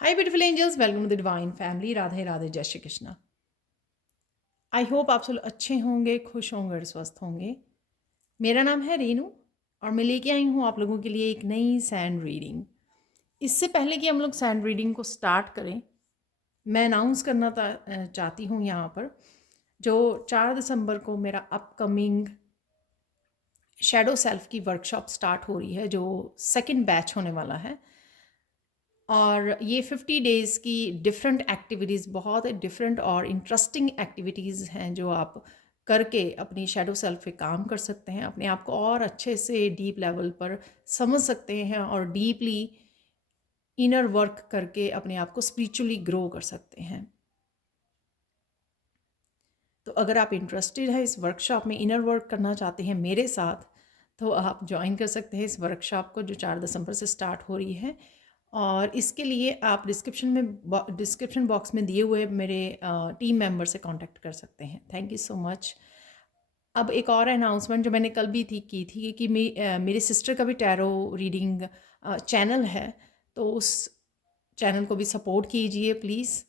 Hi beautiful angels, welcome to the divine family. Radhe Radhe, जय Shri Krishna. I hope आप सब अच्छे होंगे, खुश होंगे और स्वस्थ होंगे। मेरा नाम है रेनू और मैं लेके आई हूँ आप लोगों के लिए एक नई सैंड रीडिंग। इससे पहले कि हम लोग सैंड रीडिंग को स्टार्ट करें, मैं अनाउंस करना चाहती हूँ यहाँ पर जो 4 दिसंबर को मेरा अपकमिंग शैडो सेल्फ की वर्कशॉप स्टार्ट हो रही है, जो सेकंड बैच होने वाला है। और ये 50 डेज़ की डिफरेंट एक्टिविटीज़, बहुत डिफरेंट और इंटरेस्टिंग एक्टिविटीज़ हैं जो आप करके अपनी शैडो सेल्फ पे काम कर सकते हैं, अपने आप को और अच्छे से डीप लेवल पर समझ सकते हैं और डीपली इनर वर्क करके अपने आप को स्पिरिचुअली ग्रो कर सकते हैं। तो अगर आप इंटरेस्टेड हैं इस वर्कशॉप में, इनर वर्क करना चाहते हैं मेरे साथ, तो आप ज्वाइन कर सकते हैं इस वर्कशॉप को जो 4 दिसंबर से स्टार्ट हो रही है। और इसके लिए आप डिस्क्रिप्शन बॉक्स में दिए हुए मेरे टीम मेंबर से कांटेक्ट कर सकते हैं। Thank you so much. अब एक और अनाउंसमेंट जो मैंने कल भी की थी कि मेरी सिस्टर का भी टैरो रीडिंग चैनल है, तो उस चैनल को भी सपोर्ट कीजिए प्लीज़।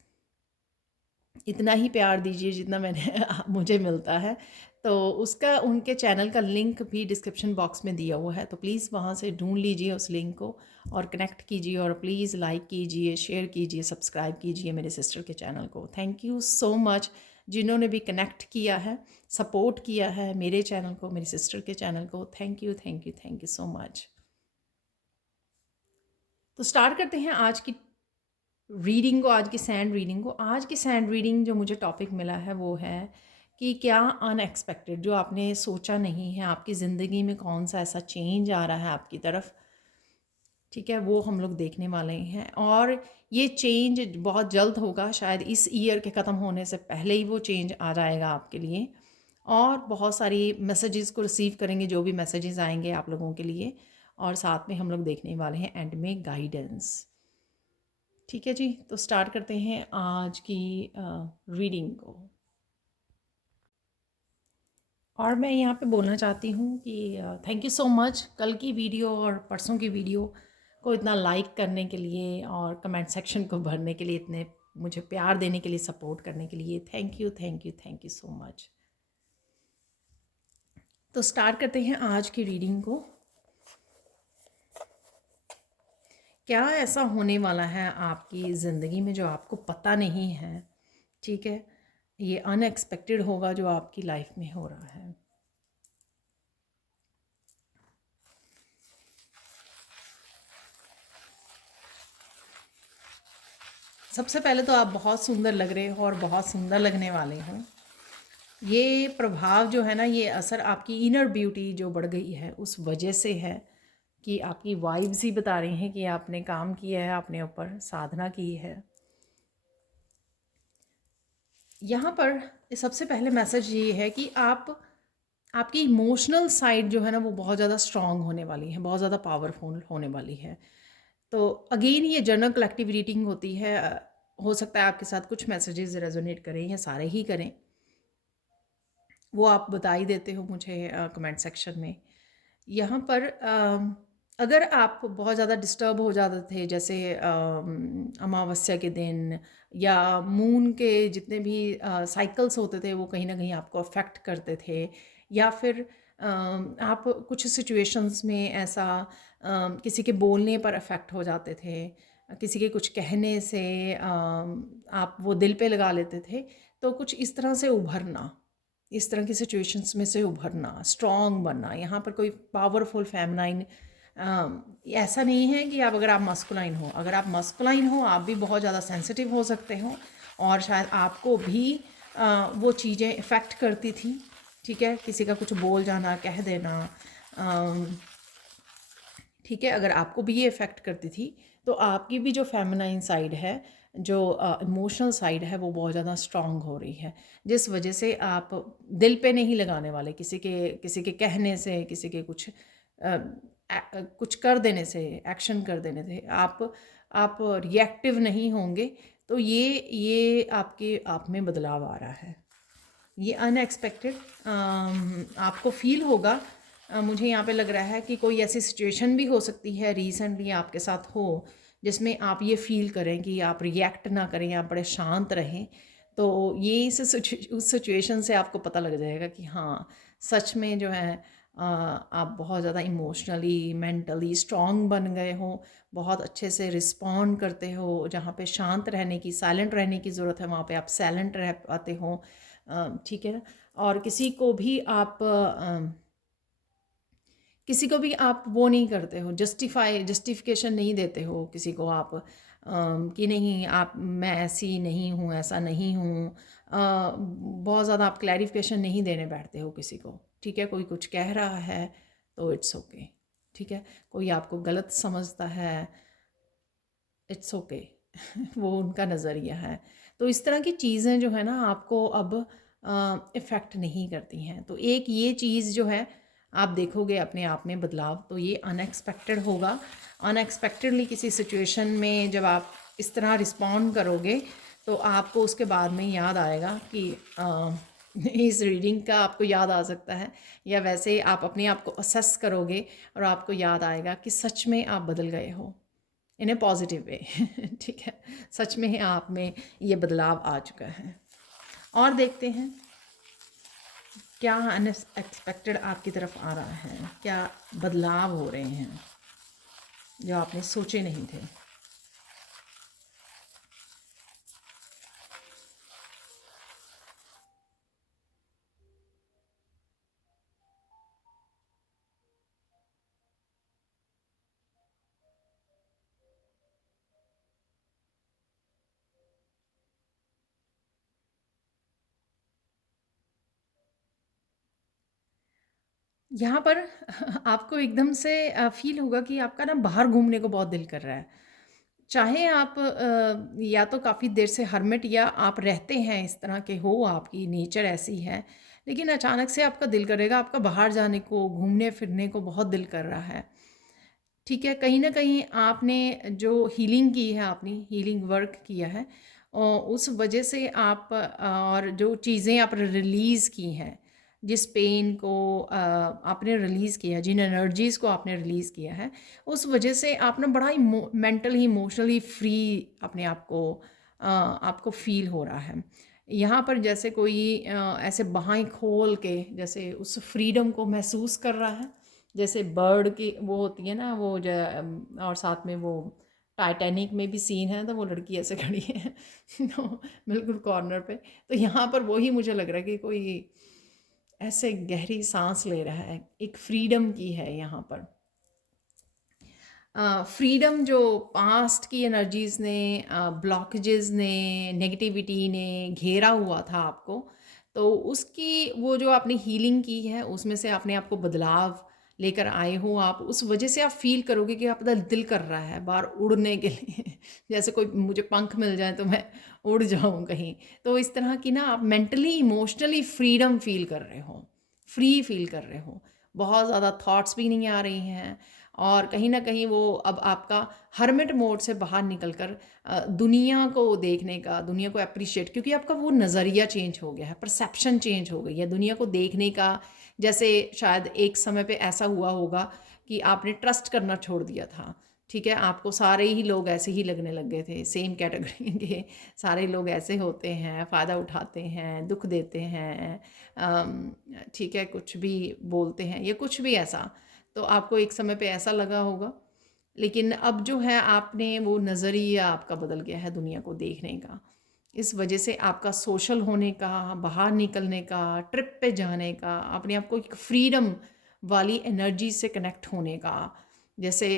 इतना ही प्यार दीजिए जितना मैंने मुझे मिलता है। तो उसका, उनके चैनल का लिंक भी डिस्क्रिप्शन बॉक्स में दिया हुआ है, तो प्लीज़ वहाँ से ढूंढ लीजिए उस लिंक को और कनेक्ट कीजिए और प्लीज़ लाइक कीजिए, शेयर कीजिए, सब्सक्राइब कीजिए मेरे सिस्टर के चैनल को। थैंक यू सो मच जिन्होंने भी कनेक्ट किया है, सपोर्ट किया है मेरे चैनल को, मेरी सिस्टर के चैनल को। Thank you, thank you, thank you so much. तो स्टार्ट करते हैं आज की रीडिंग को, आज की सैंड रीडिंग को। आज की सैंड रीडिंग जो मुझे टॉपिक मिला है वो है कि क्या अनएक्सपेक्टेड, जो आपने सोचा नहीं है, आपकी ज़िंदगी में कौन सा ऐसा चेंज आ रहा है आपकी तरफ, ठीक है, वो हम लोग देखने वाले हैं। और ये चेंज बहुत जल्द होगा, शायद इस ईयर के ख़त्म होने से पहले ही वो चेंज आ जाएगा आपके लिए। और बहुत सारी मैसेजेस को रिसीव करेंगे, जो भी मैसेजेस आएंगे आप लोगों के लिए। और साथ में हम लोग देखने वाले हैं एंड में गाइडेंस। ठीक है जी, तो स्टार्ट करते हैं आज की रीडिंग को। और मैं यहाँ पे बोलना चाहती हूँ कि थैंक यू सो मच कल की वीडियो और परसों की वीडियो को इतना लाइक करने के लिए और कमेंट सेक्शन को भरने के लिए, इतने मुझे प्यार देने के लिए, सपोर्ट करने के लिए। Thank you, thank you, thank you so much. तो स्टार्ट करते हैं आज की रीडिंग को। क्या ऐसा होने वाला है आपकी ज़िंदगी में जो आपको पता नहीं है, ठीक है, ये अनएक्सपेक्टेड होगा जो आपकी लाइफ में हो रहा है। सबसे पहले तो आप बहुत सुंदर लग रहे हो और बहुत सुंदर लगने वाले हो। ये प्रभाव जो है ना, ये असर आपकी इनर ब्यूटी जो बढ़ गई है उस वजह से है कि आपकी वाइब्स ही बता रही हैं कि आपने काम किया है, अपने ऊपर साधना की है। यहाँ पर सबसे पहले मैसेज ये है कि आपकी इमोशनल साइड जो है ना, वो बहुत ज़्यादा स्ट्रांग होने वाली है, बहुत ज़्यादा पावरफुल होने वाली है। तो अगेन ये जनरल कलेक्टिव रीडिंग होती है। हो सकता है आपके साथ कुछ मैसेजेस रेजोनेट करें या सारे ही करें, वो आप बता ही देते हो मुझे कमेंट सेक्शन में। यहाँ पर अगर आप बहुत ज़्यादा डिस्टर्ब हो जाते थे, जैसे अमावस्या के दिन या मून के जितने भी साइकिल्स होते थे, वो कहीं ना कहीं आपको अफेक्ट करते थे, या फिर आप कुछ सिचुएशंस में ऐसा किसी के बोलने पर अफेक्ट हो जाते थे, किसी के कुछ कहने से आप वो दिल पे लगा लेते थे, तो कुछ इस तरह से उभरना, इस तरह की सिचुएशंस में से उभरना, स्ट्रॉन्ग बनना। यहाँ पर कोई पावरफुल फेमिनाइन, ऐसा नहीं है कि अगर आप मस्कुलाइन हो, अगर आप मस्कुलाइन हो आप भी बहुत ज़्यादा सेंसिटिव हो सकते हो और शायद आपको भी वो चीज़ें इफ़ेक्ट करती थी, ठीक है, किसी का कुछ बोल जाना, कह देना, ठीक है, अगर आपको भी ये इफ़ेक्ट करती थी, तो आपकी भी जो फेमिनाइन साइड है, जो इमोशनल साइड है, वो बहुत ज़्यादा स्ट्रांग हो रही है, जिस वजह से आप दिल पे नहीं लगाने वाले, किसी के कहने से, किसी के कुछ कर देने से, एक्शन कर देने से आप रिएक्टिव नहीं होंगे। तो ये आपके आप में बदलाव आ रहा है, ये अनएक्सपेक्टेड आपको फील होगा। मुझे यहाँ पे लग रहा है कि कोई ऐसी सिचुएशन भी हो सकती है रिसेंटली आपके साथ हो, जिसमें आप ये फ़ील करें कि आप रिएक्ट ना करें, आप बड़े शांत रहें। तो ये उस सिचुएशन से आपको पता लग जाएगा कि हाँ, सच में जो है आप बहुत ज़्यादा इमोशनली, मेंटली स्ट्रॉन्ग बन गए हो, बहुत अच्छे से रिस्पॉन्ड करते हो। जहाँ पे शांत रहने की, साइलेंट रहने की ज़रूरत है, वहाँ पे आप साइलेंट रह पाते हो। ठीक है ना? और किसी को भी आप वो नहीं करते हो, जस्टिफिकेशन नहीं देते हो किसी को आप, कि नहीं आप, मैं ऐसी नहीं हूँ, ऐसा नहीं हूँ। बहुत ज़्यादा आप क्लैरिफिकेशन नहीं देने बैठते हो किसी को। ठीक है, कोई कुछ कह रहा है तो इट्स ओके। ठीक है, कोई आपको गलत समझता है, इट्स ओके। वो उनका नज़रिया है। तो इस तरह की चीज़ें जो है ना आपको अब इफ़ेक्ट नहीं करती हैं। तो एक ये चीज़ जो है आप देखोगे अपने आप में बदलाव, तो ये अनएक्सपेक्टेड होगा। अनएक्सपेक्टेडली किसी सिचुएशन में जब आप इस तरह रिस्पॉन्ड करोगे तो आपको उसके बाद में याद आएगा कि इस रीडिंग का आपको याद आ सकता है, या वैसे ही आप अपने आप को असेस करोगे और आपको याद आएगा कि सच में आप बदल गए हो इन ए पॉजिटिव वे। ठीक है, सच में आप में ये बदलाव आ चुका है। और देखते हैं क्या अनएक्सपेक्टेड आपकी तरफ आ रहा है, क्या बदलाव हो रहे हैं जो आपने सोचे नहीं थे। यहाँ पर आपको एकदम से फील होगा कि आपका ना बाहर घूमने को बहुत दिल कर रहा है। चाहे आप या तो काफ़ी देर से हर्मिट, या आप रहते हैं इस तरह के हो, आपकी नेचर ऐसी है, लेकिन अचानक से आपका दिल करेगा, आपका बाहर जाने को, घूमने फिरने को बहुत दिल कर रहा है। ठीक है, कहीं न कहीं आपने जो हीलिंग की है, आपने हीलिंग वर्क किया है, उस वजह से आप और जो चीज़ें आप रिलीज़ की हैं, जिस पेन को आपने रिलीज़ किया, जिन एनर्जीज़ को आपने रिलीज़ किया है, उस वजह से आप ना बड़ा मेंटली इमोशनली फ्री अपने आप को आपको फ़ील हो रहा है। यहाँ पर जैसे कोई ऐसे बाहें खोल के जैसे उस फ्रीडम को महसूस कर रहा है, जैसे बर्ड की वो होती है ना, वो जो और साथ में वो टाइटैनिक में भी सीन है, तो वो लड़की ऐसे खड़ी है तो बिल्कुल कॉर्नर पे। तो यहाँ पर वही मुझे लग रहा है कि कोई ऐसे गहरी सांस ले रहा है, एक फ्रीडम की है यहाँ पर। फ्रीडम जो पास्ट की एनर्जीज़ ने, ब्लॉकेजेस ने, नेगेटिविटी ने घेरा हुआ था आपको, तो उसकी वो जो आपने हीलिंग की है उसमें से आपने आपको बदलाव लेकर आए हो, आप उस वजह से आप फील करोगे कि आपका दिल कर रहा है बाहर उड़ने के लिए जैसे कोई मुझे पंख मिल जाए तो मैं उड़ जाऊं कहीं। तो इस तरह की ना आप मेंटली इमोशनली फ्रीडम फील कर रहे हो, फ्री फील कर रहे हो, बहुत ज़्यादा थॉट्स भी नहीं आ रही हैं, और कहीं न कहीं वो अब आपका हर्मिट मोड से बाहर निकल कर दुनिया को देखने का, दुनिया को एप्रिशिएट, क्योंकि आपका वो नज़रिया चेंज हो गया है, परसेप्शन चेंज हो गई है दुनिया को देखने का। जैसे शायद एक समय पे ऐसा हुआ होगा कि आपने ट्रस्ट करना छोड़ दिया था। ठीक है, आपको सारे ही लोग ऐसे ही लगने लग गए थे, सेम कैटेगरी के सारे लोग ऐसे होते हैं, फ़ायदा उठाते हैं, दुःख देते हैं, ठीक है, कुछ भी बोलते हैं या कुछ भी ऐसा। तो आपको एक समय पे ऐसा लगा होगा, लेकिन अब जो है आपने वो नज़रिया आपका बदल गया है दुनिया को देखने का। इस वजह से आपका सोशल होने का, बाहर निकलने का, ट्रिप पे जाने का, अपने आप को एक फ्रीडम वाली एनर्जी से कनेक्ट होने का, जैसे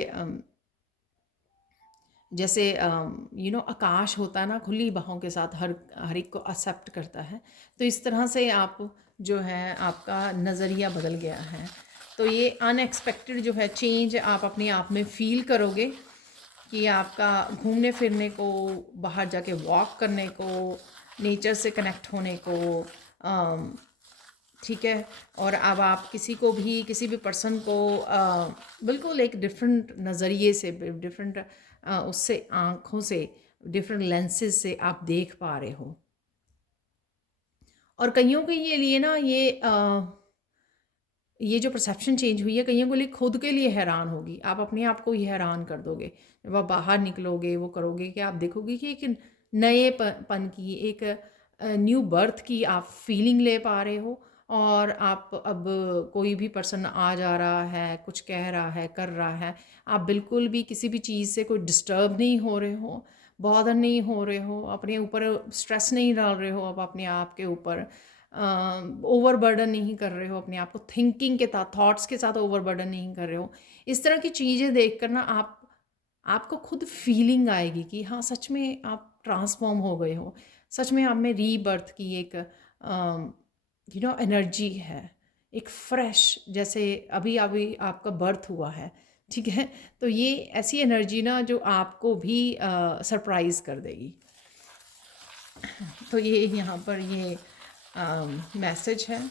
जैसे आकाश होता है ना, खुली बाहों के साथ हर हर एक को एक्सेप्ट करता है। तो इस तरह से आप जो है आपका नज़रिया बदल गया है। तो ये अनएक्सपेक्टेड जो है चेंज आप अपने आप में फ़ील करोगे कि आपका घूमने फिरने को, बाहर जाके वॉक करने को, नेचर से कनेक्ट होने को, अम, ठीक है, और अब आप किसी भी पर्सन को बिल्कुल एक डिफरेंट नज़रिए से, डिफरेंट उससे आँखों से, डिफरेंट लेंसेज से आप देख पा रहे हो। और कइयों के ये लिए ना ये ये जो परसेप्शन चेंज हुई है कईयों के लिए खुद के लिए हैरान होगी, आप अपने आप को ही हैरान कर दोगे। जब आप बाहर निकलोगे वो करोगे कि आप देखोगे कि एक नए पन की एक न्यू बर्थ की आप फीलिंग ले पा रहे हो। और आप अब कोई भी पर्सन आ जा रहा है, कुछ कह रहा है, कर रहा है, आप बिल्कुल भी किसी भी चीज़ से कोई डिस्टर्ब नहीं हो रहे हो, बॉदर नहीं हो रहे हो, अपने ऊपर स्ट्रेस नहीं डाल रहे हो, आप अपने आप के ऊपर ओवर बर्डन नहीं कर रहे हो, अपने आप को थिंकिंग के साथ, थॉट्स के साथ ओवर बर्डन नहीं कर रहे हो। इस तरह की चीज़ें देख कर ना आपको खुद फीलिंग आएगी कि हाँ, सच में आप ट्रांसफॉर्म हो गए हो, सच में आप में रीबर्थ की एक एनर्जी है, एक फ्रेश, जैसे अभी अभी आपका बर्थ हुआ है, ठीक है। तो ये ऐसी एनर्जी ना जो आपको भी सरप्राइज कर देगी। तो ये यहाँ पर ये मैसेज है।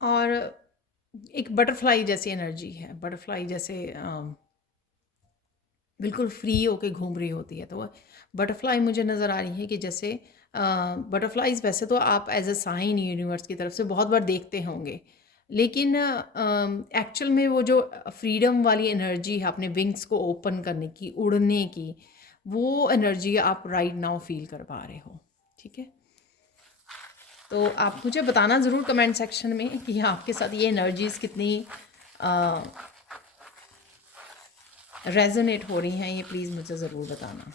और एक बटरफ्लाई जैसी एनर्जी है, बटरफ्लाई जैसे बिल्कुल फ्री होके घूम रही होती है। तो बटरफ्लाई मुझे नज़र आ रही है कि जैसे बटरफ्लाइज वैसे तो आप एज अ साइन यूनिवर्स की तरफ से बहुत बार देखते होंगे, लेकिन एक्चुअल में वो जो फ्रीडम वाली एनर्जी है अपने विंग्स को ओपन करने की, उड़ने की, वो एनर्जी आप राइट नाउ फील कर पा रहे हो, ठीक है। तो आप मुझे बताना ज़रूर कमेंट सेक्शन में कि आपके साथ ये एनर्जीज़ कितनी रेजोनेट हो रही हैं, ये प्लीज़ मुझे ज़रूर बताना।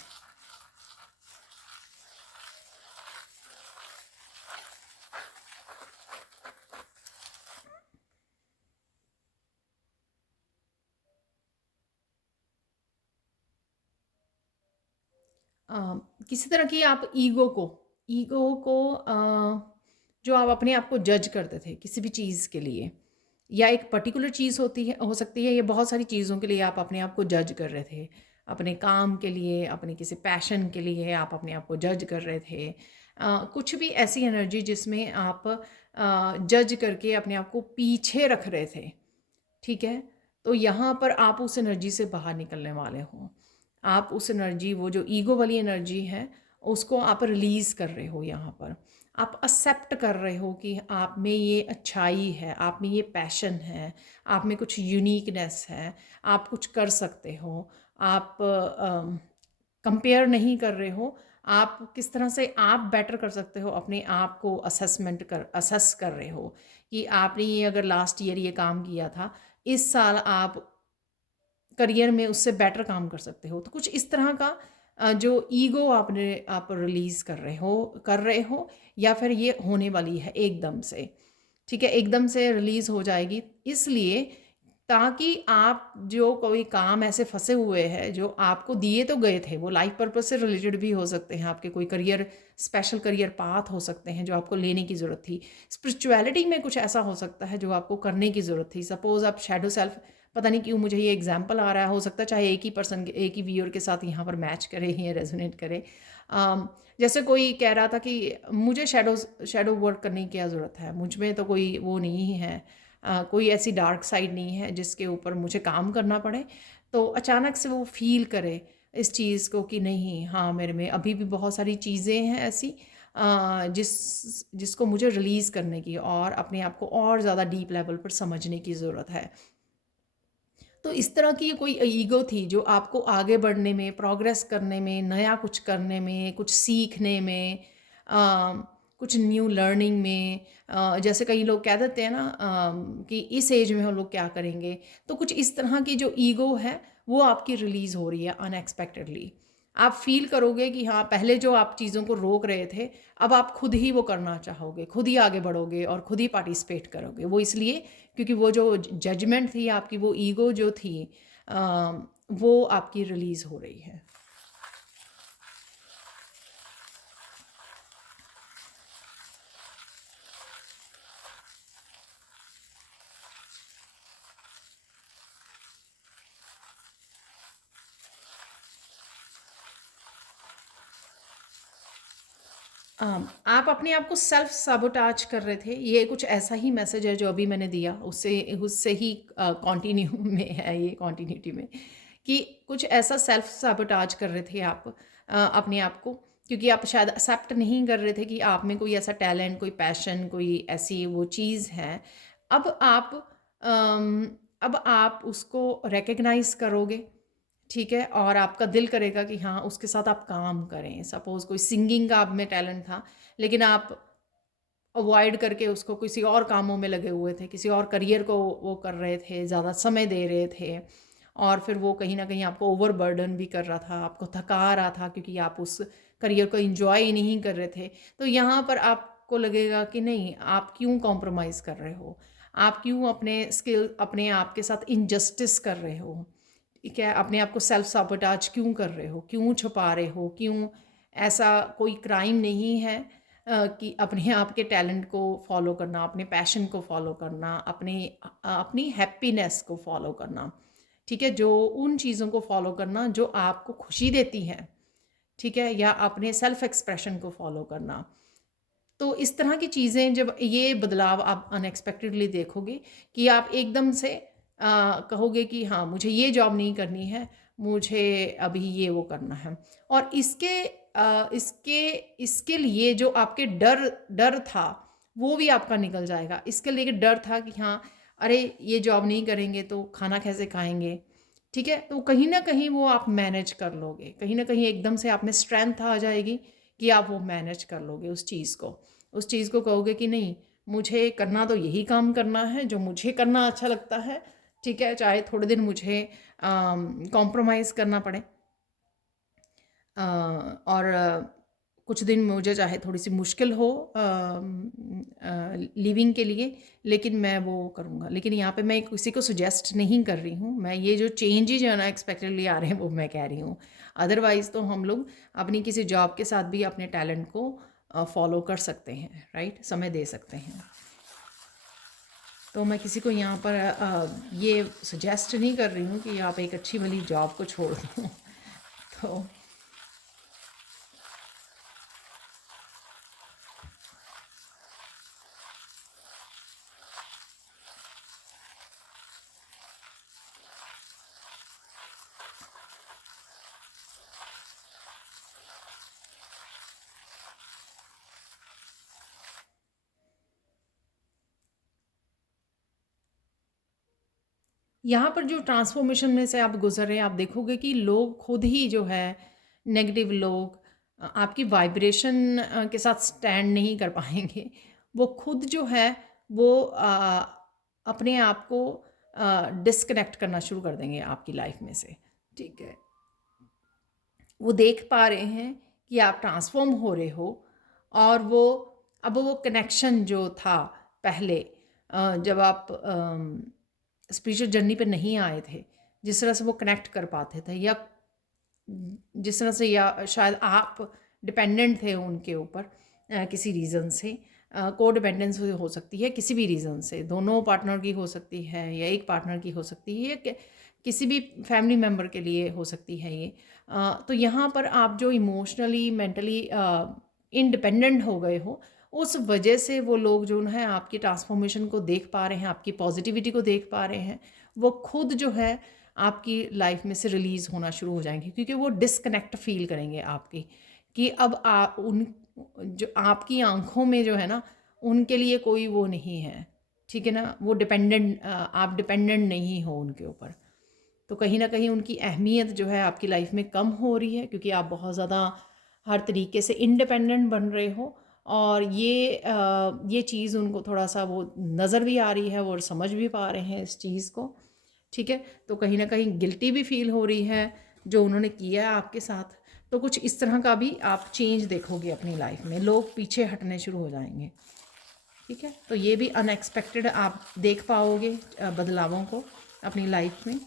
किसी तरह की आप ईगो को जो आप अपने आप को जज करते थे किसी भी चीज़ के लिए, या एक पर्टिकुलर चीज़ होती है, हो सकती है, ये बहुत सारी चीज़ों के लिए आप अपने आप को जज कर रहे थे, अपने काम के लिए, अपने किसी पैशन के लिए आप अपने आप को जज कर रहे थे। कुछ भी ऐसी एनर्जी जिसमें आप जज करके अपने आप को पीछे रख रहे थे, ठीक है। तो यहाँ पर आप उस एनर्जी से बाहर निकलने वाले हो। आप उस एनर्जी, वो जो ईगो वाली एनर्जी है, उसको आप रिलीज़ कर रहे हो यहाँ पर। आप एक्सेप्ट कर रहे हो कि आप में ये अच्छाई है, आप में ये पैशन है, आप में कुछ यूनिकनेस है, आप कुछ कर सकते हो। आप कंपेयर नहीं कर रहे हो, आप किस तरह से आप बेटर कर सकते हो, अपने आप को असेस कर रहे हो कि आपने ये अगर लास्ट ईयर ये काम किया था, इस साल आप करियर में उससे बेटर काम कर सकते हो। तो कुछ इस तरह का जो ईगो आप रिलीज़ कर रहे हो, या फिर ये होने वाली है एकदम से, ठीक है, एकदम से रिलीज़ हो जाएगी। इसलिए ताकि आप जो कोई काम ऐसे फँसे हुए हैं जो आपको दिए तो गए थे, वो लाइफ पर्पस से रिलेटेड भी हो सकते हैं, आपके कोई स्पेशल करियर पाथ हो सकते हैं जो आपको लेने की ज़रूरत थी। स्पिरिचुअलिटी में कुछ ऐसा हो सकता है जो आपको करने की ज़रूरत थी। सपोज़ आप शैडो सेल्फ, पता नहीं क्यों मुझे ये एग्जाम्पल आ रहा है, हो सकता है चाहे एक ही पर्सन, एक ही व्यूअर के साथ यहाँ पर मैच करे, ये रेजोनेट करे। जैसे कोई कह रहा था कि मुझे शैडो वर्क करने की क्या ज़रूरत है, मुझ में तो कोई वो नहीं है, कोई ऐसी डार्क साइड नहीं है जिसके ऊपर मुझे काम करना पड़े। तो अचानक से वो फील करे इस चीज़ को कि नहीं, हाँ, मेरे में अभी भी बहुत सारी चीज़ें हैं ऐसी जिसको मुझे रिलीज़ करने की और अपने आप को और ज़्यादा डीप लेवल पर समझने की ज़रूरत है। तो इस तरह की कोई ईगो थी जो आपको आगे बढ़ने में, प्रोग्रेस करने में, नया कुछ करने में, कुछ सीखने में, कुछ न्यू लर्निंग में, जैसे कई लोग कह देते हैं ना कि इस एज में हम लोग क्या करेंगे। तो कुछ इस तरह की जो ईगो है वो आपकी रिलीज़ हो रही है अनएक्सपेक्टेडली। आप फील करोगे कि हाँ, पहले जो आप चीज़ों को रोक रहे थे, अब आप खुद ही वो करना चाहोगे, खुद ही आगे बढ़ोगे और खुद ही पार्टिसिपेट करोगे। वो इसलिए क्योंकि वो जो जजमेंट थी आपकी, वो ईगो जो थी, वो आपकी रिलीज़ हो रही है। आप अपने आप को सेल्फ साबोटाज कर रहे थे, ये कुछ ऐसा ही मैसेज है जो अभी मैंने दिया, उससे उससे ही कंटिन्यू में है ये, कंटिन्यूटी में, कि कुछ ऐसा सेल्फ साबोटाज कर रहे थे आप अपने आप को, क्योंकि आप शायद एक्सेप्ट नहीं कर रहे थे कि आप में कोई ऐसा टैलेंट, कोई पैशन, कोई ऐसी वो चीज़ है। अब आप अम, अब आप उसको रिकग्नाइज़ करोगे, ठीक है? और आपका दिल करेगा कि हाँ, उसके साथ आप काम करें। सपोज़ कोई सिंगिंग का आप में टैलेंट था, लेकिन आप अवॉइड करके उसको किसी और कामों में लगे हुए थे, किसी और करियर को वो कर रहे थे, ज़्यादा समय दे रहे थे, और फिर वो कहीं न कहीं आपको ओवरबर्डन भी कर रहा था, आपको थका रहा था, क्योंकि आप उस करियर को एन्जॉय नहीं कर रहे थे। तो यहाँ पर आपको लगेगा कि नहीं, आप क्यों कॉम्प्रोमाइज़ कर रहे हो? आप क्यों अपने स्किल, अपने आप के साथ इनजस्टिस कर रहे हो? ठीक है, अपने आप को सेल्फ साबोटाज क्यों कर रहे हो, क्यों छुपा रहे हो, क्यों? ऐसा कोई क्राइम नहीं है कि अपने आप के टैलेंट को फॉलो करना, अपने पैशन को फॉलो करना, अपनी हैप्पीनेस को फॉलो करना, ठीक है, जो उन चीज़ों को फॉलो करना जो आपको खुशी देती हैं, ठीक है, या अपने सेल्फ एक्सप्रेशन को फॉलो करना। तो इस तरह की चीज़ें, जब ये बदलाव आप अनएक्सपेक्टेडली देखोगे कि आप एकदम से कहोगे कि हाँ, मुझे ये जॉब नहीं करनी है, मुझे अभी ये वो करना है, और इसके लिए जो आपके डर डर था, वो भी आपका निकल जाएगा। इसके लिए डर था कि हाँ, अरे ये जॉब नहीं करेंगे तो खाना कैसे खाएंगे, ठीक है, तो कहीं ना कहीं वो आप मैनेज कर लोगे, कहीं ना कहीं एकदम से आप में स्ट्रेंथ आ जाएगी कि आप वो मैनेज कर लोगे उस चीज़ को कहोगे कि नहीं, मुझे करना तो यही काम करना है जो मुझे करना अच्छा लगता है, ठीक है, चाहे थोड़े दिन मुझे कॉम्प्रोमाइज़ करना पड़े, और कुछ दिन मुझे चाहे थोड़ी सी मुश्किल हो लिविंग के लिए, लेकिन मैं वो करूँगा। लेकिन यहाँ पे मैं किसी को सुजेस्ट नहीं कर रही हूँ, मैं ये जो चेंजेज अनएक्सपेक्टेडली आ रहे हैं वो मैं कह रही हूँ। अदरवाइज़ तो हम लोग अपनी किसी जॉब के साथ भी अपने टैलेंट को फॉलो कर सकते हैं, राइट, समय दे सकते हैं। तो मैं किसी को यहाँ पर ये सजेस्ट नहीं कर रही हूँ कि आप एक अच्छी वाली जॉब को छोड़ दो तो यहाँ पर जो ट्रांसफॉर्मेशन में से आप गुजर रहे हैं, आप देखोगे कि लोग खुद ही जो है, नेगेटिव लोग आपकी वाइब्रेशन के साथ स्टैंड नहीं कर पाएंगे। वो खुद जो है वो अपने आप को डिस्कनेक्ट करना शुरू कर देंगे आपकी लाइफ में से, ठीक है। वो देख पा रहे हैं कि आप ट्रांसफॉर्म हो रहे हो, और अब वो कनेक्शन जो था पहले, जब आप स्पिरिचुअल जर्नी पे नहीं आए थे, जिस तरह से वो कनेक्ट कर पाते थे, या जिस तरह से, या शायद आप डिपेंडेंट थे उनके ऊपर किसी रीज़न से, को डिपेंडेंस हो सकती है किसी भी रीज़न से, दोनों पार्टनर की हो सकती है, या एक पार्टनर की हो सकती है, या किसी भी फैमिली मेम्बर के लिए हो सकती है ये। तो यहाँ पर आप जो इमोशनली, मेंटली इंडिपेंडेंट हो गए हो, उस वजह से वो लोग जो है आपकी ट्रांसफॉर्मेशन को देख पा रहे हैं, आपकी पॉजिटिविटी को देख पा रहे हैं, वो खुद जो है आपकी लाइफ में से रिलीज़ होना शुरू हो जाएंगे, क्योंकि वो डिस्कनेक्ट फील करेंगे आपकी, कि अब उन जो आपकी आंखों में जो है ना, उनके लिए कोई वो नहीं है, ठीक है ना, वो आप डिपेंडेंट नहीं हो उनके ऊपर। तो कहीं ना कहीं उनकी अहमियत जो है आपकी लाइफ में कम हो रही है, क्योंकि आप बहुत ज़्यादा हर तरीके से इंडिपेंडेंट बन रहे हो, और ये चीज़ उनको थोड़ा सा वो नज़र भी आ रही है, वो समझ भी पा रहे हैं इस चीज़ को, ठीक है। तो कहीं ना कहीं गिल्टी भी फील हो रही है जो उन्होंने किया है आपके साथ। तो कुछ इस तरह का भी आप चेंज देखोगे अपनी लाइफ में, लोग पीछे हटने शुरू हो जाएंगे, ठीक है। तो ये भी अनएक्सपेक्टेड आप देख पाओगे बदलावों को अपनी लाइफ में।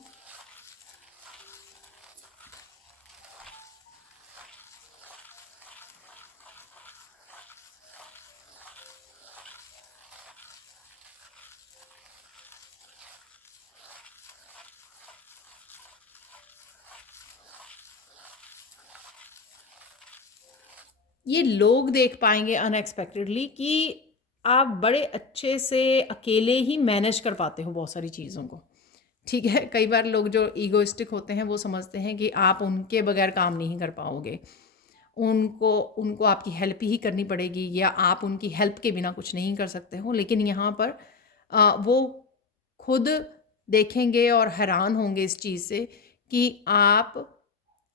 ये लोग देख पाएंगे अनएक्सपेक्टेडली कि आप बड़े अच्छे से अकेले ही मैनेज कर पाते हो बहुत सारी चीज़ों को। ठीक है, कई बार लोग जो ईगोइस्टिक होते हैं वो समझते हैं कि आप उनके बगैर काम नहीं कर पाओगे, उनको उनको आपकी हेल्प ही करनी पड़ेगी, या आप उनकी हेल्प के बिना कुछ नहीं कर सकते हो। लेकिन यहाँ पर वो खुद देखेंगे और हैरान होंगे इस चीज़ से कि आप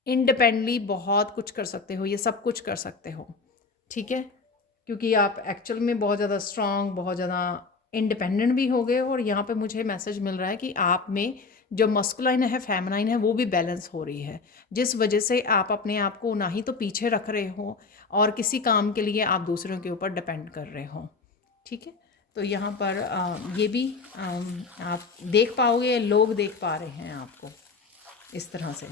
इंडिपेंडेंटली बहुत कुछ कर सकते हो, ये सब कुछ कर सकते हो। ठीक है, क्योंकि आप एक्चुअल में बहुत ज़्यादा स्ट्रांग, बहुत ज़्यादा इंडिपेंडेंट भी हो गए, और यहाँ पे मुझे मैसेज मिल रहा है कि आप में जो मस्कुलाइन है, फेमिनाइन है, वो भी बैलेंस हो रही है, जिस वजह से आप अपने आप को ना ही तो पीछे रख रहे हो और किसी काम के लिए आप दूसरों के ऊपर डिपेंड कर रहे हो। ठीक है, तो यहाँ पर ये भी आप देख पाओगे, लोग देख पा रहे हैं आपको इस तरह से।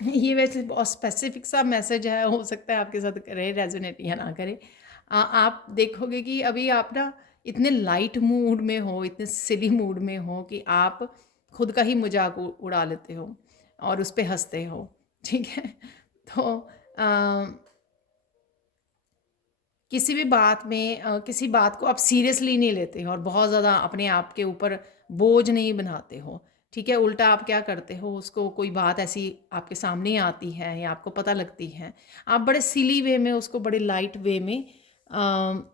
ये वैसे बहुत स्पेसिफिक सा मैसेज है, हो सकता है आपके साथ करे रेजोनेट या ना करे। आप देखोगे कि अभी आप ना इतने लाइट मूड में हो, इतने सिली मूड में हो कि आप खुद का ही मजाक उड़ा लेते हो और उस पे हंसते हो। ठीक है, तो किसी भी बात में किसी बात को आप सीरियसली नहीं लेते हो और बहुत ज़्यादा अपने आप के ऊपर बोझ नहीं बनाते हो। ठीक है, उल्टा आप क्या करते हो, उसको कोई बात ऐसी आपके सामने आती है या आपको पता लगती है, आप बड़े सिली वे में उसको, बड़े लाइट वे में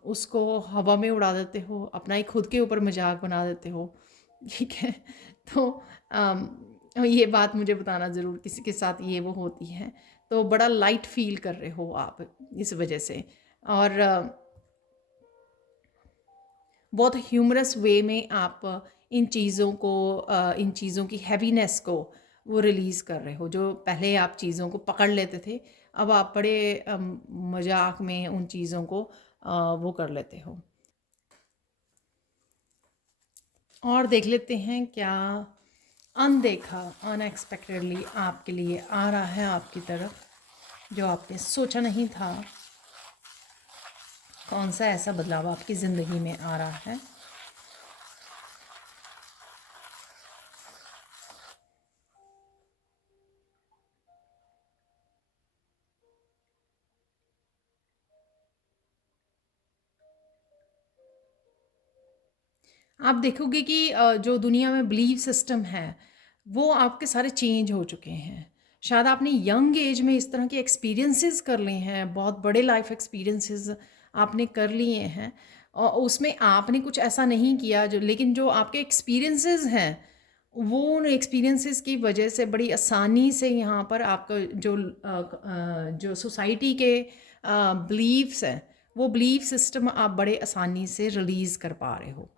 उसको हवा में उड़ा देते हो, अपना ही खुद के ऊपर मजाक बना देते हो। ठीक है, तो ये बात मुझे बताना ज़रूर, किसी के साथ ये वो होती है तो बड़ा लाइट फील कर रहे हो आप इस वजह से। और बहुत ह्यूमरस वे में आप इन चीज़ों की हैवीनेस को वो रिलीज़ कर रहे हो। जो पहले आप चीज़ों को पकड़ लेते थे, अब आप बड़े मजाक में उन चीज़ों को वो कर लेते हो। और देख लेते हैं क्या अनदेखा अनएक्सपेक्टेडली आपके लिए आ रहा है आपकी तरफ, जो आपने सोचा नहीं था। कौन सा ऐसा बदलाव आपकी ज़िंदगी में आ रहा है। आप देखोगे कि जो दुनिया में बिलीव सिस्टम है वो आपके सारे चेंज हो चुके हैं। शायद आपने यंग एज में इस तरह के एक्सपीरियंसेस कर लिए हैं, बहुत बड़े लाइफ एक्सपीरियंसेस आपने कर लिए हैं, और उसमें आपने कुछ ऐसा नहीं किया जो, लेकिन जो आपके एक्सपीरियंसेस हैं वो उन एक्सपीरियंसेस की वजह से बड़ी आसानी से यहाँ पर आपका जो सोसाइटी के बिलीव्स हैं, वो बिलीव सिस्टम आप बड़े आसानी से रिलीज़ कर पा रहे हो।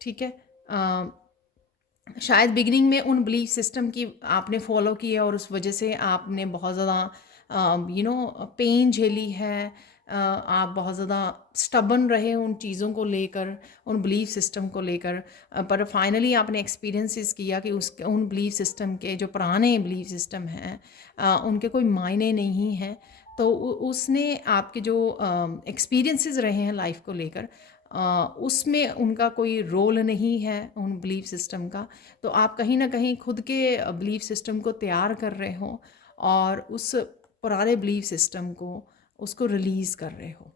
ठीक है, शायद बिगिनिंग में उन बिलीफ सिस्टम की आपने फॉलो किया और उस वजह से आपने बहुत ज़्यादा पेन झेली है। आप बहुत ज़्यादा स्टबन रहे उन चीज़ों को लेकर, उन बिलीफ सिस्टम को लेकर, पर फाइनली आपने एक्सपीरियंसेस किया कि उन बिलीफ सिस्टम के जो पुराने बिलीफ सिस्टम हैं उनके कोई मायने नहीं हैं। तो उसने आपके जो एक्सपीरियंसेस रहे हैं लाइफ को लेकर, उसमें उनका कोई रोल नहीं है उन बिलीफ सिस्टम का। तो आप कहीं ना कहीं खुद के बिलीफ सिस्टम को तैयार कर रहे हो और उस पुराने बिलीफ सिस्टम को उसको रिलीज़ कर रहे हो।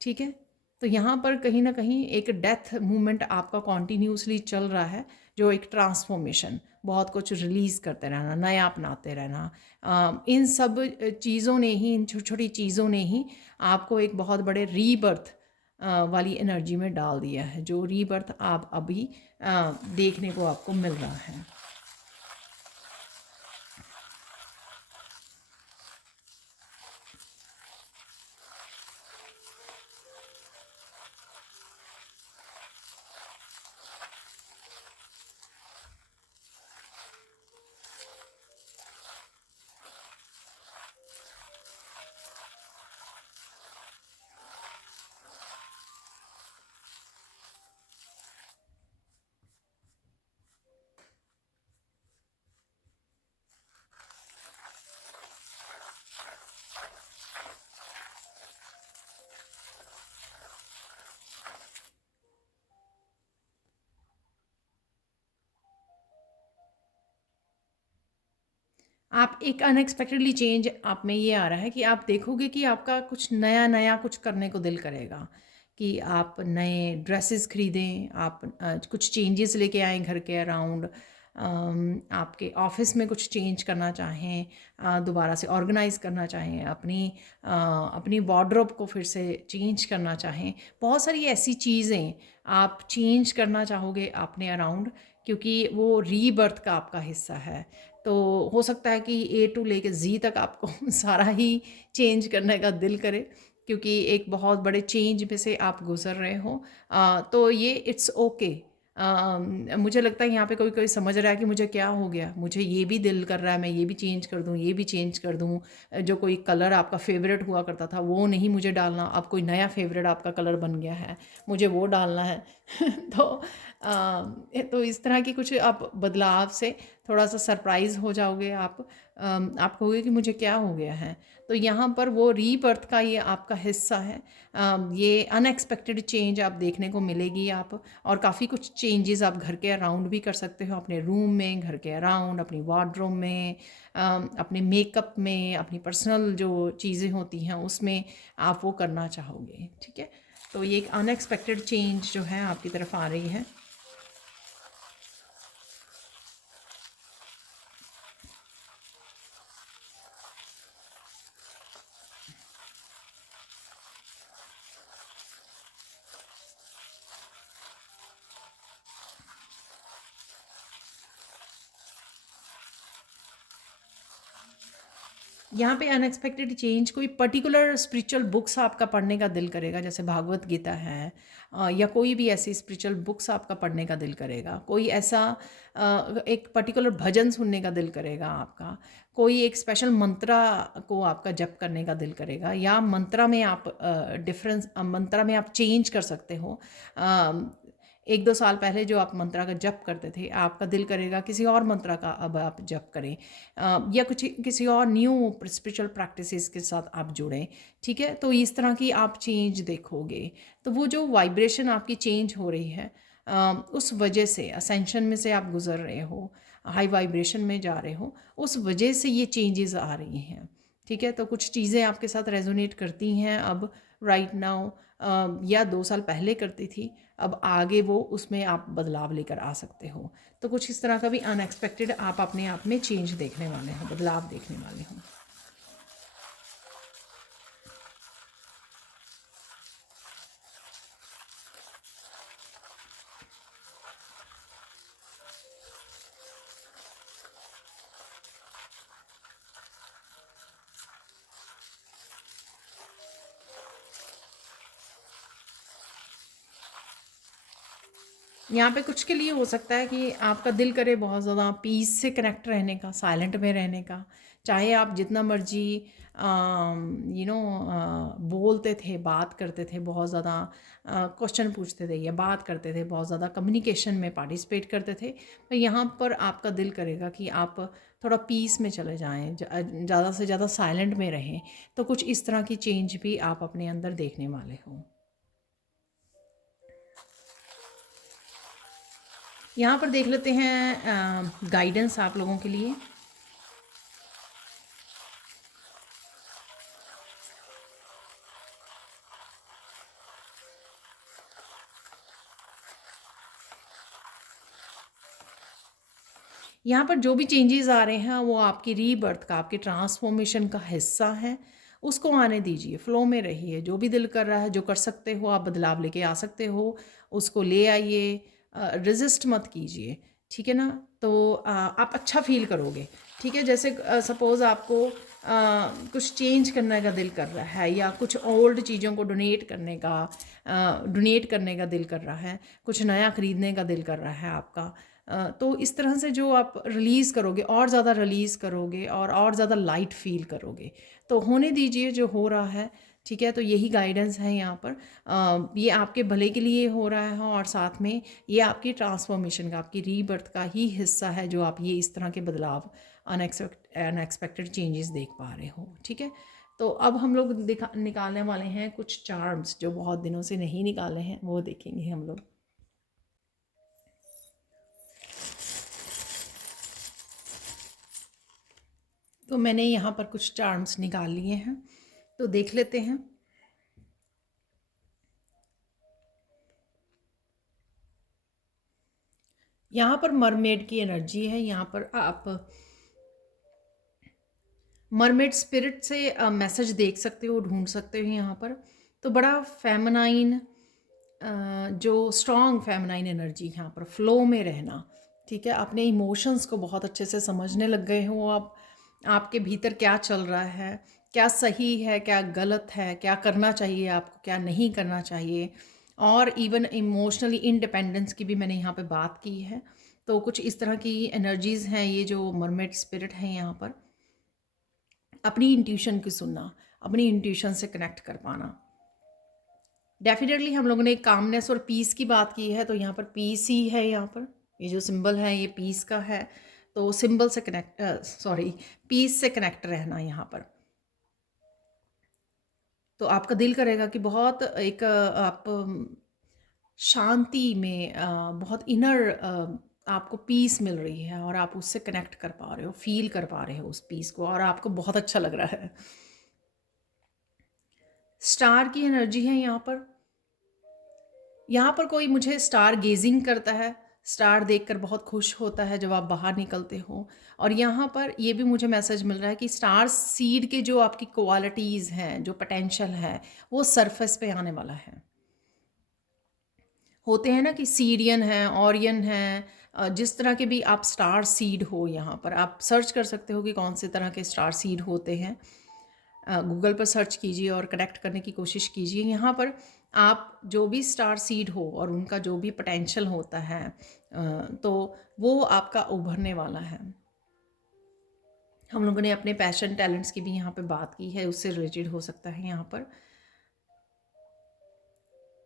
ठीक है, तो यहाँ पर कहीं ना कहीं एक डेथ मूवमेंट आपका कॉन्टीन्यूसली चल रहा है, जो एक ट्रांसफॉर्मेशन, बहुत कुछ रिलीज़ करते रहना, नया अपनाते रहना, इन सब चीज़ों ने ही, इन छोटी छोटी चीज़ों ने ही आपको एक बहुत बड़े रीबर्थ वाली एनर्जी में डाल दिया है, जो रीबर्थ आप अभी देखने को आपको मिल रहा है। आप एक अनएक्सपेक्टेडली चेंज आप में ये आ रहा है कि आप देखोगे कि आपका कुछ नया नया कुछ करने को दिल करेगा, कि आप नए ड्रेसेस खरीदें, आप कुछ चेंजेस लेके आएँ घर के अराउंड, आपके ऑफिस में कुछ चेंज करना चाहें, दोबारा से ऑर्गेनाइज करना चाहें, अपनी वार्डरोब को फिर से चेंज करना चाहें। बहुत सारी ऐसी चीज़ें आप चेंज करना चाहोगे अपने अराउंड, क्योंकि वो रीबर्थ का आपका हिस्सा है। तो हो सकता है कि ए टू लेके ज़ी तक आपको सारा ही चेंज करने का दिल करे, क्योंकि एक बहुत बड़े चेंज में से आप गुज़र रहे हो। तो ये इट्स ओके। मुझे लगता है यहाँ पे कोई कोई समझ रहा है कि मुझे क्या हो गया, मुझे ये भी दिल कर रहा है, मैं ये भी चेंज कर दूँ, ये भी चेंज कर दूँ। जो कोई कलर आपका फेवरेट हुआ करता था वो नहीं मुझे डालना, अब कोई नया फेवरेट आपका कलर बन गया है, मुझे वो डालना है। तो तो इस तरह की कुछ आप बदलाव से थोड़ा सा सरप्राइज़ हो जाओगे आप। आप कहोगे कि मुझे क्या हो गया है। तो यहाँ पर वो रीबर्थ का ये आपका हिस्सा है। ये अनएक्सपेक्टेड चेंज आप देखने को मिलेगी आप। और काफ़ी कुछ चेंजेस आप घर के अराउंड भी कर सकते हो, अपने रूम में, घर के अराउंड, अपनी वार्डरोब में, अपने मेकअप में, अपनी पर्सनल जो चीज़ें होती हैं उसमें आप वो करना चाहोगे। ठीक है, तो ये एक अनएक्सपेक्टेड चेंज जो है आपकी तरफ आ रही है। यहाँ पे अनएक्सपेक्टेड चेंज, कोई पर्टिकुलर स्पिरिचुअल बुक्स आपका पढ़ने का दिल करेगा, जैसे भागवत गीता है, या कोई भी ऐसी स्पिरिचुअल बुक्स आपका पढ़ने का दिल करेगा। कोई ऐसा एक पर्टिकुलर भजन सुनने का दिल करेगा आपका। कोई एक स्पेशल मंत्रा को आपका जप करने का दिल करेगा, या मंत्रा में आप डिफरेंस मंत्रा में आप चेंज कर सकते हो। एक दो साल पहले जो आप मंत्रा का जप करते थे, आपका दिल करेगा किसी और मंत्रा का अब आप जप करें, या कुछ किसी और न्यू स्पिरिचुअल प्रैक्टिसेस के साथ आप जुड़ें। ठीक है, तो इस तरह की आप चेंज देखोगे। तो वो जो वाइब्रेशन आपकी चेंज हो रही है, उस वजह से असेंशन में से आप गुजर रहे हो, हाई वाइब्रेशन में जा रहे हो, उस वजह से ये चेंजेस आ रही हैं। ठीक है, तो कुछ चीज़ें आपके साथ रेजोनेट करती हैं अब राइट नाउ, या 2 साल पहले करती थी, अब आगे वो उसमें आप बदलाव लेकर आ सकते हो। तो कुछ इस तरह का भी अनएक्सपेक्टेड आप अपने आप में चेंज देखने वाले हो, बदलाव देखने वाले हो। यहाँ पे कुछ के लिए हो सकता है कि आपका दिल करे बहुत ज़्यादा पीस से कनेक्ट रहने का, साइलेंट में रहने का। चाहे आप जितना मर्जी बोलते थे, बात करते थे, बहुत ज़्यादा क्वेश्चन पूछते थे या बात करते थे, बहुत ज़्यादा कम्युनिकेशन में पार्टिसिपेट करते थे, पर यहाँ पर आपका दिल करेगा कि आप थोड़ा पीस में चले जाएं, ज़्यादा से ज़्यादा साइलेंट में रहें। तो कुछ इस तरह की चेंज भी आप अपने अंदर देखने वाले हो। यहाँ पर देख लेते हैं गाइडेंस आप लोगों के लिए। यहाँ पर जो भी चेंजेस आ रहे हैं वो आपकी रीबर्थ का, आपके ट्रांसफॉर्मेशन का हिस्सा है। उसको आने दीजिए, फ्लो में रहिए। जो भी दिल कर रहा है, जो कर सकते हो आप बदलाव लेके आ सकते हो, उसको ले आइए। रेजिस्ट मत कीजिए। ठीक है ना? तो आप अच्छा फील करोगे। ठीक है, जैसे सपोज़ आपको कुछ चेंज करने का दिल कर रहा है, या कुछ ओल्ड चीज़ों को डोनेट करने का दिल कर रहा है, कुछ नया ख़रीदने का दिल कर रहा है आपका। तो इस तरह से जो आप रिलीज़ करोगे, और ज़्यादा रिलीज़ करोगे और ज़्यादा लाइट फील करोगे। तो होने दीजिए जो हो रहा है। ठीक है, तो यही गाइडेंस है यहाँ पर। ये आपके भले के लिए हो रहा है, और साथ में ये आपकी ट्रांसफॉर्मेशन का, आपकी रीबर्थ का ही हिस्सा है, जो आप ये इस तरह के बदलाव, अनएक्सपेक्टेड चेंजेस देख पा रहे हो। ठीक है, तो अब हम लोग निकालने वाले हैं कुछ चार्म्स, जो बहुत दिनों से नहीं निकाले हैं, वो देखेंगे हम लोग। तो मैंने यहाँ पर कुछ चार्म्स निकाल लिए हैं, तो देख लेते हैं। यहाँ पर मरमेड की एनर्जी है। यहाँ पर आप मरमेड स्पिरिट से मैसेज देख सकते हो, ढूंढ सकते हो यहाँ पर। तो बड़ा फेमिनाइन, जो स्ट्रॉन्ग फेमिनाइन एनर्जी यहाँ पर, फ्लो में रहना, ठीक है। अपने इमोशंस को बहुत अच्छे से समझने लग गए हो आप। आपके भीतर क्या चल रहा है, क्या सही है, क्या गलत है, क्या करना चाहिए आपको, क्या नहीं करना चाहिए। और इवन इमोशनली इंडिपेंडेंस की भी मैंने यहाँ पे बात की है। तो कुछ इस तरह की एनर्जीज़ हैं ये जो मरमेड स्पिरिट है यहाँ पर। अपनी इंट्यूशन की सुनना, अपनी इंट्यूशन से कनेक्ट कर पाना। डेफिनेटली हम लोगों ने कामनेस और पीस की बात की है, तो यहाँ पर पीस ही है। यहाँ पर ये जो सिंबल है ये पीस का है। तो सिंबल से कनेक्ट, पीस से कनेक्ट रहना यहाँ पर। तो आपका दिल करेगा कि बहुत एक आप शांति में, बहुत इनर आपको पीस मिल रही है और आप उससे कनेक्ट कर पा रहे हो, फील कर पा रहे हो उस पीस को, और आपको बहुत अच्छा लग रहा है। स्टार की एनर्जी है यहाँ पर। यहाँ पर कोई मुझे स्टार गेजिंग करता है, स्टार देखकर बहुत खुश होता है जब आप बाहर निकलते हो। और यहाँ पर ये भी मुझे मैसेज मिल रहा है कि स्टार सीड के जो आपकी क्वालिटीज़ हैं, जो पोटेंशियल है, वो सरफेस पे आने वाला है। होते हैं ना कि सीरियन है, ऑरियन है, जिस तरह के भी आप स्टार सीड हो, यहाँ पर आप सर्च कर सकते हो कि कौन से तरह के स्टार सीड होते हैं। गूगल पर सर्च कीजिए और कनेक्ट करने की कोशिश कीजिए। यहाँ पर आप जो भी स्टार सीड हो और उनका जो भी पोटेंशियल होता है, तो वो आपका उभरने वाला है। हम लोगों ने अपने पैशन टैलेंट्स की भी यहाँ पे बात की है, उससे रिलेटेड हो सकता है यहाँ पर।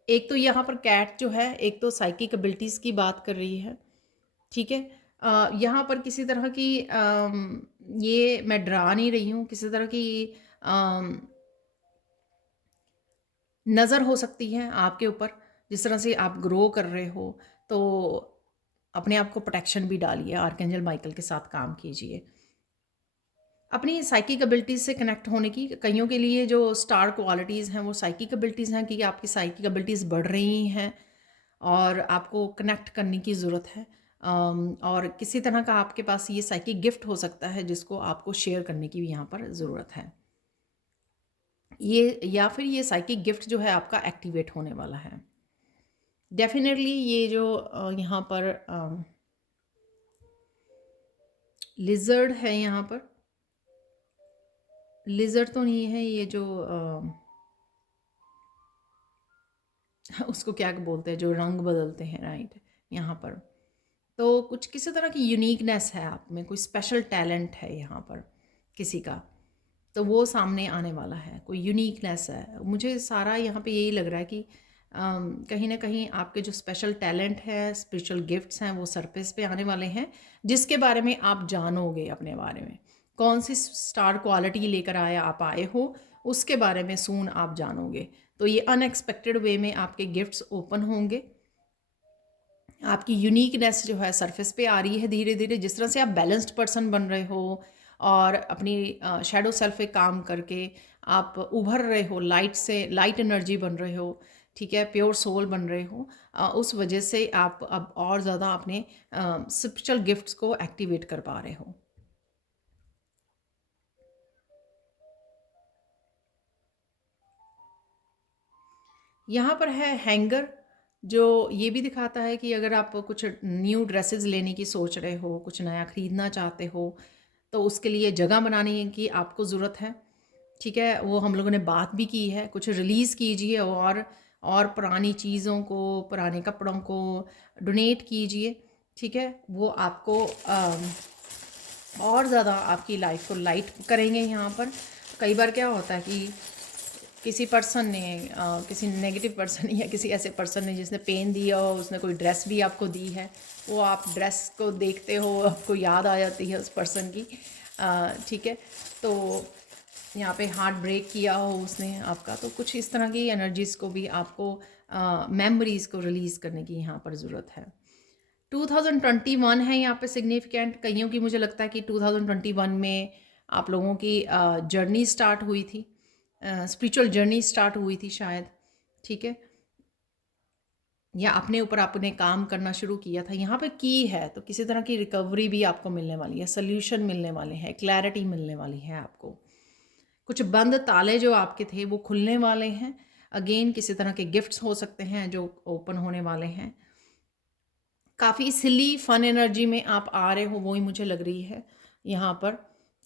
एक तो यहाँ पर कैट जो है, एक तो साइकिक एबिलिटीज़ की बात कर रही है, ठीक है। यहाँ पर किसी तरह की ये मैं डरा नहीं रही हूँ, किसी तरह की नज़र हो सकती है आपके ऊपर। जिस तरह से आप ग्रो कर रहे हो, तो अपने आप को प्रोटेक्शन भी डालिए, आर्कएंजल माइकल के साथ काम कीजिए। अपनी साइकिक एबिलिटीज़ से कनेक्ट होने की, कईयों के लिए जो स्टार क्वालिटीज़ हैं वो साइकिक एबिलिटीज़ हैं, कि आपकी साइकिक एबिलिटीज़ बढ़ रही हैं और आपको कनेक्ट करने की ज़रूरत है। और किसी तरह का आपके पास ये साइकिक गिफ्ट हो सकता है जिसको आपको शेयर करने की भी यहाँ पर ज़रूरत है। ये या फिर ये साइकिक गिफ्ट जो है आपका एक्टिवेट होने वाला है। डेफिनेटली ये जो यहाँ पर लिजर्ड है, यहाँ पर लिजर्ड तो नहीं है, ये जो उसको क्या बोलते हैं, जो रंग बदलते हैं, राइट। यहाँ पर तो कुछ किसी तरह की यूनिकनेस है आप में, कोई स्पेशल टैलेंट है यहाँ पर किसी का, तो वो सामने आने वाला है। कोई यूनिकनेस है, मुझे सारा यहाँ पे यही लग रहा है कि कहीं ना कहीं आपके जो स्पेशल टैलेंट है, स्पिरिचुअल गिफ्ट्स हैं, वो सरफेस पे आने वाले हैं, जिसके बारे में आप जानोगे। अपने बारे में कौन सी स्टार क्वालिटी लेकर आप आए हो, उसके बारे में सून आप जानोगे। तो ये अनएक्सपेक्टेड वे में आपके गिफ्ट्स ओपन होंगे। आपकी यूनिकनेस जो है सरफेस पे आ रही है धीरे धीरे। जिस तरह से आप बैलेंस्ड पर्सन बन रहे हो और अपनी शैडो सेल्फ पे काम करके आप उभर रहे हो, लाइट से, लाइट एनर्जी बन रहे हो, ठीक है, प्योर सोल बन रहे हो, उस वजह से आप अब और ज़्यादा अपने स्पिरिचुअल गिफ्ट्स को एक्टिवेट कर पा रहे हो। यहाँ पर है हैंगर, जो ये भी दिखाता है कि अगर आप कुछ न्यू ड्रेसेस लेने की सोच रहे हो, कुछ नया ख़रीदना चाहते हो, तो उसके लिए जगह बनाने की आपको ज़रूरत है, ठीक है। वो हम लोगों ने बात भी की है। कुछ रिलीज़ कीजिए और पुरानी चीज़ों को, पुराने कपड़ों को डोनेट कीजिए, ठीक है। वो आपको और ज़्यादा आपकी लाइफ को लाइट करेंगे। यहाँ पर कई बार क्या होता है कि किसी पर्सन ने, किसी नेगेटिव पर्सन या किसी ऐसे पर्सन ने जिसने पेन दिया हो, उसने कोई ड्रेस भी आपको दी है, वो आप ड्रेस को देखते हो, आपको याद आ जाती है उस पर्सन की, ठीक है। तो यहाँ पे हार्ट ब्रेक किया हो उसने आपका, तो कुछ इस तरह की एनर्जीज़ को भी आपको, मेमोरीज़ को रिलीज़ करने की यहाँ पर ज़रूरत है। 2021 है यहाँ पे सिग्निफिकेंट। कईयों की मुझे लगता है कि 2021 में आप लोगों की जर्नी स्टार्ट हुई थी, स्पिरिचुअल जर्नी स्टार्ट हुई थी शायद, ठीक है, या अपने ऊपर आपने काम करना शुरू किया था। यहाँ पे की है तो किसी तरह की रिकवरी भी आपको मिलने वाली है, सोल्यूशन मिलने वाले हैं, क्लैरिटी मिलने वाली है आपको। कुछ बंद ताले जो आपके थे वो खुलने वाले हैं। अगेन किसी तरह के गिफ्ट्स हो सकते हैं जो ओपन होने वाले हैं। काफ़ी सिली फन एनर्जी में आप आ रहे हो, वो ही मुझे लग रही है यहाँ पर,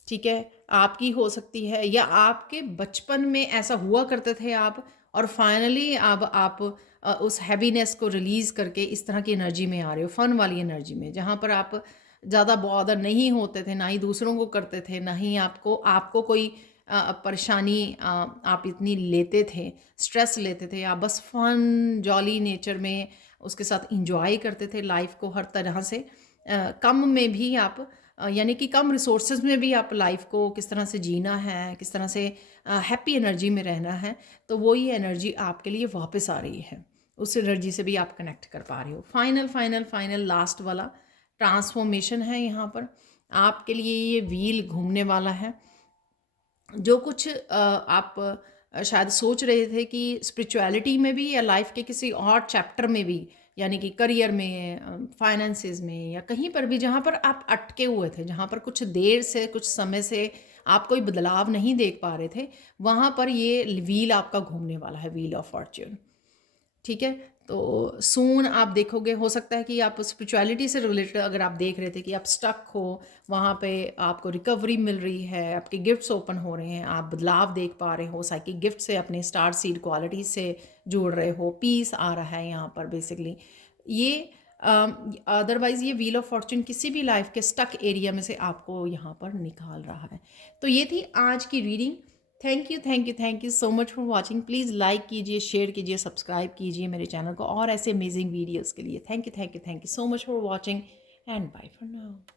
ठीक है। आपकी हो सकती है या आपके बचपन में ऐसा हुआ करते थे आप, और फाइनली अब आप उस हैवीनेस को रिलीज़ करके इस तरह की एनर्जी में आ रहे हो, फ़न वाली एनर्जी में, जहाँ पर आप ज़्यादा बॉदर नहीं होते थे, ना ही दूसरों को करते थे, ना ही आपको आपको कोई परेशानी आप इतनी लेते थे, स्ट्रेस लेते थे। आप बस फ़न जॉली नेचर में उसके साथ इंजॉय करते थे लाइफ को हर तरह से। कम में भी आप यानी कि कम रिसोर्सेज में भी आप लाइफ को किस तरह से जीना है, किस तरह से हैप्पी एनर्जी में रहना है, तो वही एनर्जी आपके लिए वापस आ रही है। उस एनर्जी से भी आप कनेक्ट कर पा रहे हो। फाइनल फाइनल फाइनल लास्ट वाला ट्रांसफॉर्मेशन है यहाँ पर आपके लिए। ये व्हील घूमने वाला है। जो कुछ आप शायद सोच रहे थे कि स्पिरिचुअलिटी में भी या लाइफ के किसी और चैप्टर में भी, यानी कि करियर में, फाइनेंसेस में, या कहीं पर भी जहाँ पर आप अटके हुए थे, जहाँ पर कुछ देर से कुछ समय से आप कोई बदलाव नहीं देख पा रहे थे, वहाँ पर ये व्हील आपका घूमने वाला है, व्हील ऑफ फॉर्च्यून, ठीक है। तो सून आप देखोगे, हो सकता है कि आप स्पिरिचुअलिटी से रिलेटेड अगर आप देख रहे थे कि आप स्टक हो, वहाँ पे आपको रिकवरी मिल रही है, आपके गिफ्ट्स ओपन हो रहे हैं, आप बदलाव देख पा रहे हो, साइकिक गिफ्ट से अपने स्टार सीड क्वालिटी से जुड़ रहे हो, पीस आ रहा है यहाँ पर बेसिकली। ये अदरवाइज़ ये व्हील ऑफ फॉर्चून किसी भी लाइफ के स्टक एरिया में से आपको यहाँ पर निकाल रहा है। तो ये थी आज की reading. Thank you so much for watching. Please like कीजिए, शेयर कीजिए, सब्सक्राइब कीजिए मेरे चैनल को और ऐसे अमेजिंग वीडियोज़ के लिए। Thank you so much for watching and bye for now.